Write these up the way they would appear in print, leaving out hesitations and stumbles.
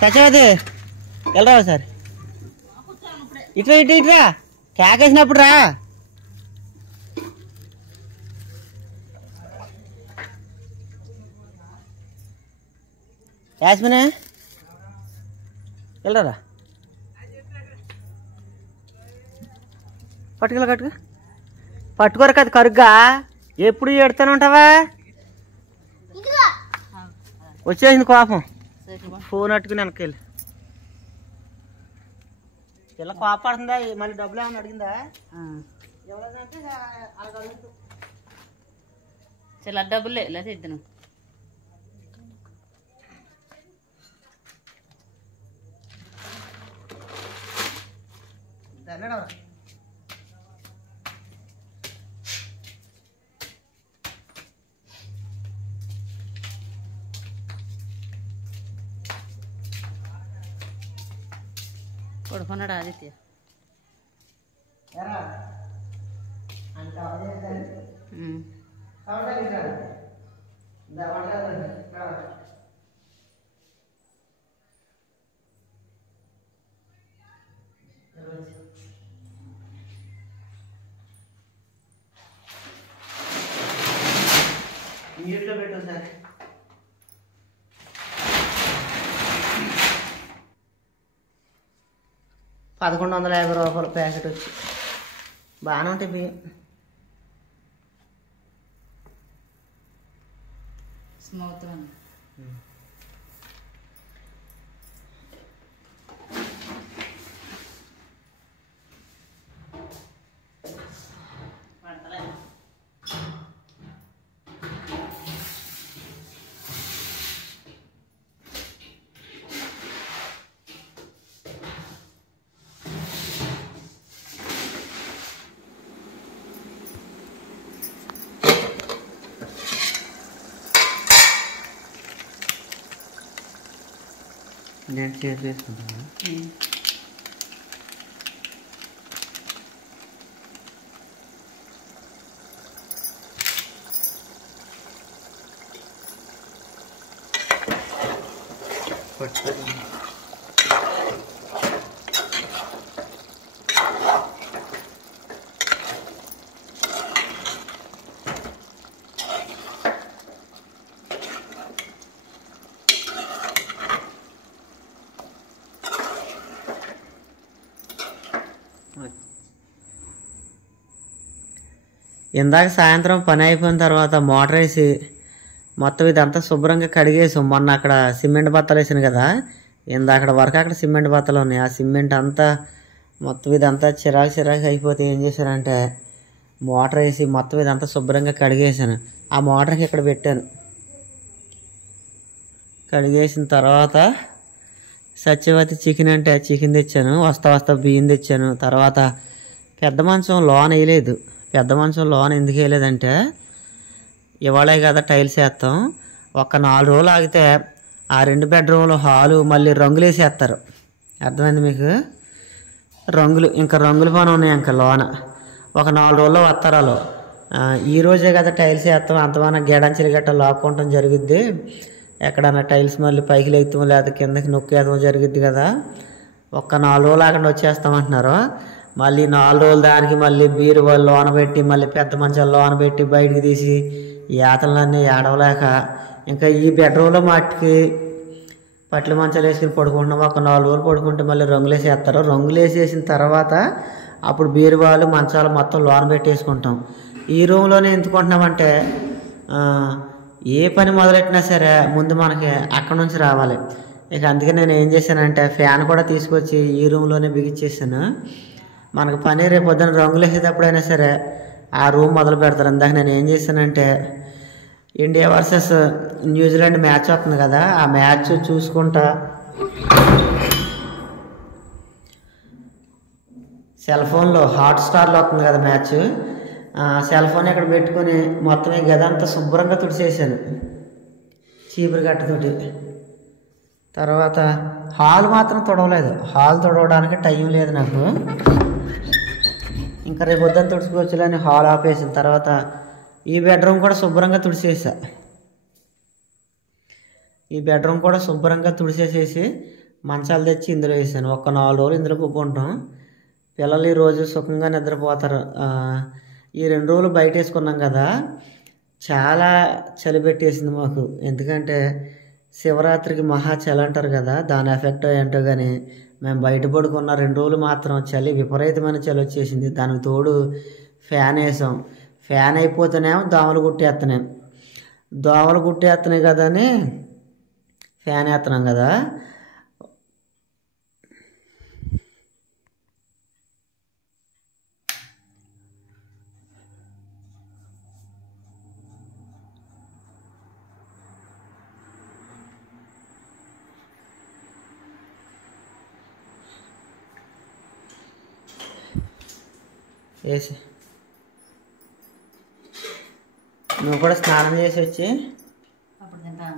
Satyavathi వెళ్ళరావు sir ఇట్లా ఇట్లా ఇట్లా కేకేసినప్పుడు రా. యాస్మినే వెళ్ళరా పట్టుకోరు కదా కరుగ్గా ఎప్పుడు ఎడుతూనే ఉంటావా? వచ్చేసింది కోపం ఫోన్ అట్టుకుని వెనకెళ్ళి ఇలా కోపడుతుందా మళ్ళీ డబ్బులు ఏమన్నా అడిగిందా? ఎవరంటే అలా అడుగుతూ చాలా డబ్బులే లేదా ఇద్దరు కొడుకున్నాడు ఆదిత్య. నీటిలో పెట్టు సార్. ₹1150 ప్యాకెట్ వచ్చి బాగానే ఉంటాయి బియ్యం. స్మూత్ నేను చేసి వేసుకుంటాను. ఇందాక సాయంత్రం పని అయిపోయిన తర్వాత మోటార్ వేసి మొత్తం ఇదంతా శుభ్రంగా కడిగేసాం. మొన్న అక్కడ సిమెంట్ బత్తలు వేసాను కదా, ఇందాక వరకు అక్కడ సిమెంట్ బత్తలు ఉన్నాయి. ఆ సిమెంట్ అంతా మొత్తం ఇదంతా చిరాకు అయిపోతే ఏం చేశానంటే మోటార్ వేసి మొత్తం ఇదంతా శుభ్రంగా కడిగేసాను. ఆ మోటార్కి ఇక్కడ పెట్టాను. కడిగేసిన తర్వాత సత్యవతి చికెన్ అంటే చికెన్ తెచ్చాను. వస్తా బియ్యం తెచ్చాను. తర్వాత పెద్ద మంచం లోన్ వేయలేదు. పెద్ద మంచం లోన్ ఎందుకు వేయలేదంటే ఇవాళే కదా టైల్స్ వేస్తాం, ఒక 4 రోజులు ఆగితే ఆ 2 బెడ్రూమ్లు హాలు మళ్ళీ రంగులు వేసేస్తారు. అర్థమైంది మీకు? ఇంకా రంగులు పని ఉన్నాయి. ఇంకా లోన ఒక 4 రోజుల్లో వస్తారు వాళ్ళు. ఈరోజే కదా టైల్స్ వేస్తాం, అంతమన్నా గెడంచెలు గట్ట లాక్కుంటాం జరుగుద్ది. ఎక్కడన్నా టైల్స్ మళ్ళీ పైకి లేస్తాం లేదా కిందకి నొక్కేద్దాం జరుగుద్ది కదా. ఒక్క 4 రోజులు ఆకుండా వచ్చేస్తామంటున్నారు. మళ్ళీ 4 రోజులు దానికి మళ్ళీ బీరువాళ్ళు లోన పెట్టి మళ్ళీ పెద్ద మంచాలు లోన పెట్టి బయటికి తీసి ఈతలన్నీ ఏడవలేక ఇంకా ఈ బెడ్రూమ్లో మట్టికి పట్ల మంచాలు వేసుకుని పడుకుంటున్నాం. ఒక 4 రోజులు పడుకుంటే మళ్ళీ రంగులు వేసేస్తారు. రంగులు వేసేసిన తర్వాత అప్పుడు బీరువాళ్ళు మంచాలు మొత్తం లోన పెట్టేసుకుంటాం. ఈ రూమ్లోనే ఎందుకుంటున్నామంటే ఏ పని మొదలెట్టినా సరే ముందు మనకి అక్కడ నుంచి రావాలి. ఇక అందుకే నేను ఏం చేశానంటే ఫ్యాన్ కూడా తీసుకొచ్చి ఈ రూమ్లోనే బిగించేసాను. మనకు పని రేపు పొద్దున్న రంగులు వేసేటప్పుడైనా సరే ఆ రూమ్ మొదలు పెడతారు. ఇందాక నేను ఏం చేశానంటే ఇండియా వర్సెస్ న్యూజిలాండ్ మ్యాచ్ వస్తుంది కదా, ఆ మ్యాచ్ చూసుకుంటా సెల్ ఫోన్లో హాట్స్టార్లో వస్తుంది కదా మ్యాచ్, సెల్ ఫోన్ ఇక్కడ పెట్టుకుని మొత్తం ఈ గదంతా శుభ్రంగా తుడిచేసాను చీపురు గట్టతోటి. తర్వాత హాల్ మాత్రం తుడవలేదు. హాల్ తుడవడానికి టైం లేదు నాకు. ఇంకా రేపు వద్దని తుడుచుకోవచ్చులని హాల్ ఆపేసిన తర్వాత ఈ బెడ్రూమ్ కూడా శుభ్రంగా తుడిచేసా. ఈ బెడ్రూమ్ కూడా శుభ్రంగా తుడిచేసేసి మంచాలు తెచ్చి ఇందులో వేసాను. ఒక 4 రోజులు ఇందులో పడుకుంటాం. పిల్లలు ఈరోజు సుఖంగా నిద్రపోతారు. ఈ 2 రోజులు బయట వేసుకున్నాం కదా, చాలా చలి పెట్టేసింది మాకు. ఎందుకంటే శివరాత్రికి మహా చలి అంటారు కదా, దాని ఎఫెక్ట్ ఏంటో కానీ మేము బయట పడుకున్న 2 రోజులు మాత్రం చలి, విపరీతమైన చలి వచ్చేసింది. దానికి తోడు ఫ్యాన్ వేసాం. ఫ్యాన్ అయిపోతేనేమో దోమలు కుట్టేస్తున్నాయి కదా అని ఫ్యాన్ వేస్తున్నాం కదా. వేసి నువ్వు కూడా స్నానం చేసి వచ్చి అప్పుడు తింటా.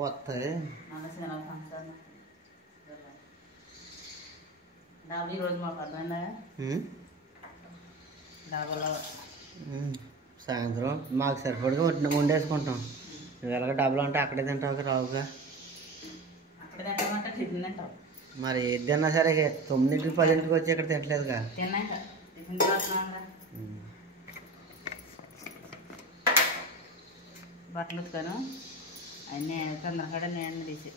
వస్తాయి డాబా ఈరోజు మాకు అర్థమైందా? డాబాలో సాయంత్రం మాకు సరిపడిగా వండేసుకుంటాం. నువ్వు ఎలాగ డబ్బులు అంటే అక్కడే తింటావు రావుగా. అక్కడ తింటామంటే టిఫిన్ తింటావు. మరి ఏది తిన్నా సరే 9కి 10కి వచ్చి ఇక్కడ తింటలేదుగా. తిన్నాక టిఫిన్ చేస్తున్నాగా. బట్టలు ఉతుకాను అన్నీ తొందరగా నేను తీసి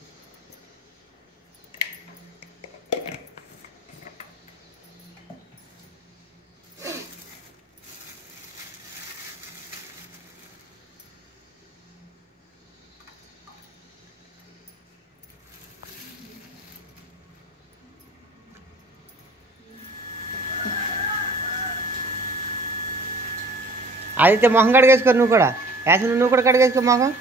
అయితే మొహం కడిగేసుకో నువ్వు కూడా. యాసన నువ్వు కూడా కడిగేసుకో మొహం.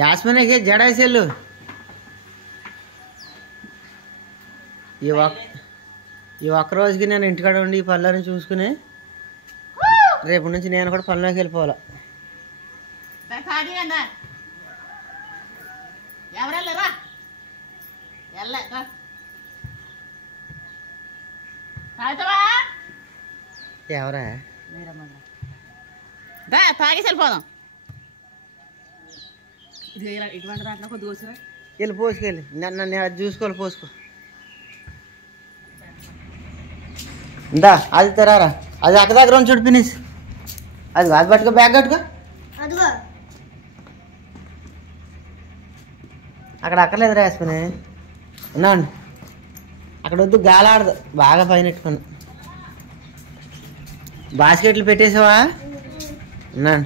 యాస్మిన్కి జడేసేళ్ళు. ఈ ఒక్క రోజుకి నేను ఇంటికాడ ఉండి ఈ పనులని చూసుకుని రేపు నుంచి నేను కూడా పనిలోకి వెళ్ళిపోవాలి. ఎవరా తాగేసి వెళ్ళిపోదాం. ఇటువంటి దాంట్లో కొద్దిగా వచ్చారా వెళ్ళి పోసుకెళ్ళి నన్ను అది చూసుకోవాలి. పోసుకో ఇందా అది తెరారా. అది అక్క దగ్గర ఉంది చూడు ఫినిష్. అది పట్టుకో, బ్యాగ్ కట్టుకో. అక్కడ అక్కర్లేదు రాసుకుని ఉన్నాండి. అక్కడ వద్దు, గాలి ఆడదు. బాగా పైన పెట్టుకున్నా. బాస్కెట్లు పెట్టేసావా? ఉన్నాను.